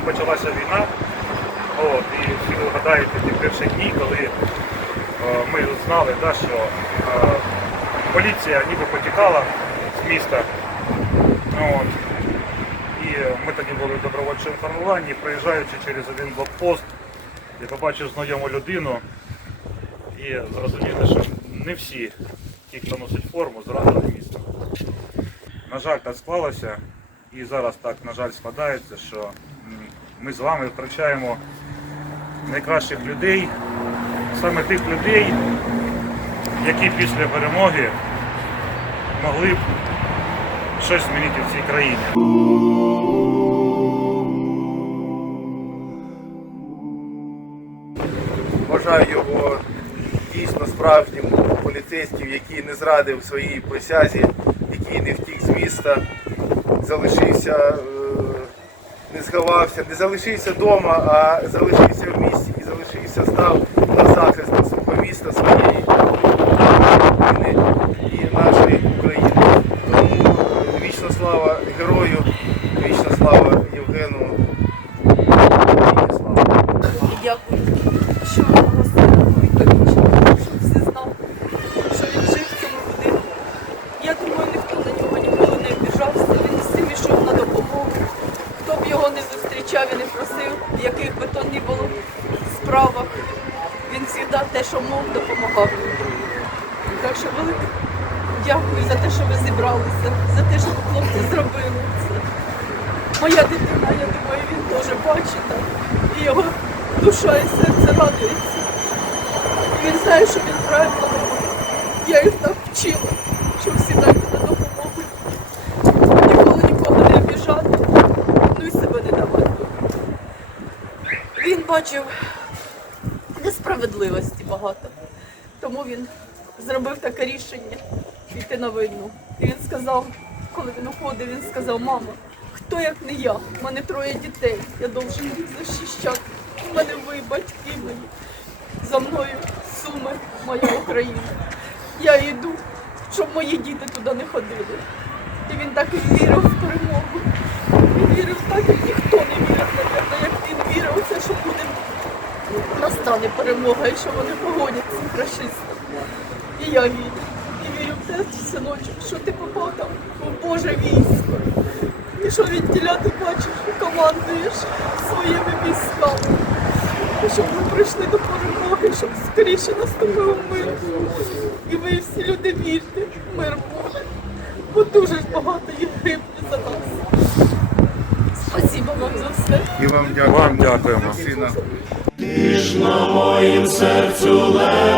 коли почалася війна. От, і всі ви гадаєте ті перші дні, коли е, ми знали, да, що е, поліція ніби потікала з міста. От. І ми тоді були в добровольчому формуванні, проїжджаючи через один блокпост, я побачив знайому людину і зрозуміли, що не всі ті, хто носить форму, зрадили місто. На жаль, так склалося, і зараз так, на жаль, складається, що ми з вами втрачаємо найкращих людей, саме тих людей, які після перемоги могли б щось змінити в цій країні. Вважаю його дійсно справжнім поліцейським, який не зрадив своїй присязі, який не втік з міста, залишився, е, не сховався, не залишився вдома, а залишився в місті і залишився, став на захист свого міста, своєї країни і нашої України. Тому е, вічна слава герою, вічна слава Євгену. Вічна слава. І дякую, що ви його сина увіковічили, щоб всі знали, що він жив в цьому будинку. Я думаю, ніхто на нього ніколи не обіжався, він всім йшов на допомогу. Хто б його не зустрічав і не просив, яких би то ні було справах, він завжди те, що мог, допомагав. Так що велике дякую за те, що ви зібралися, за те, що хлопці зробили це. Моя дитина, я думаю, він теж бачить. І його душа і серце радується. Він знає, що він правильно робить. Я їх так вчила, що всі дайте на допомогу. Ніколи нікого не обіжати, ну і себе не давати. Він бачив несправедливості багато. Тому він зробив таке рішення піти на війну. І він сказав, коли він уходив, він сказав, мама, хто як не я? У мене троє дітей, я должен їх захищати. У мене ви, батьки мої. За мною суми, моя Україна. Я йду, щоб мої діти туди не ходили. І він так і вірив в перемогу. Він вірив так, як ніхто не вірив, напевно, як він вірив у те, що буде настане перемога і що вони погонять цих расистів. І я вірю. І вірю в те, синочок, що ти попав там у Боже військо. І що від тіля ти бачиш, що командуєш своїми військами. І щоб ми прийшли до перемоги, щоб скоріше наступив мир. І ви всі люди вірте, мир Боже. Бо дуже багато їх гибне за нас. Спасибо вам за все. І вам дякуємо. Вам дякуємо. Сина. Ти ж на моїм серцю лежав,